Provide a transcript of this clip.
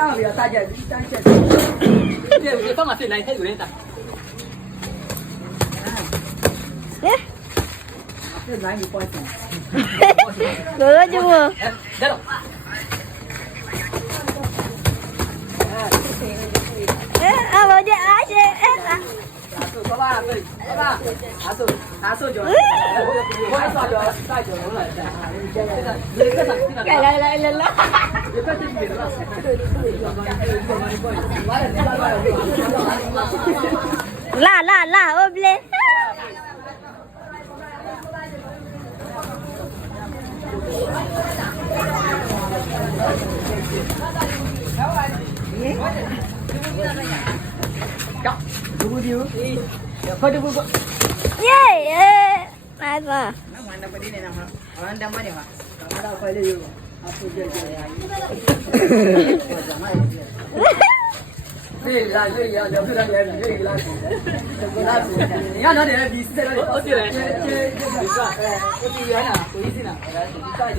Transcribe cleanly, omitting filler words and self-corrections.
刚比较大件，三件。这放马进来，还有人打。这男女关系。Gỡ chứ mà. Đấy rồi. Mà đi ai chứ? Có ba rồi, có ba. Há sôi rồi. Quay xoay rồi, xoay rồi đúng rồi. Cái lại lên lắm. La ôm lên. Cậu, đúng chưa? Thôi đúng không? Yeah, ai mà. Nó ngoài đâu phải đi này nào hả? Ở đang mấy điểm à? Ở đâu phải đi. Đây là đây là giờ tôi đang làm đây là. Nhá nó để đi xe nó. Ở đây này. Chơi chơi chơi. Đi ra. Đi ra nào. Đi ra nào.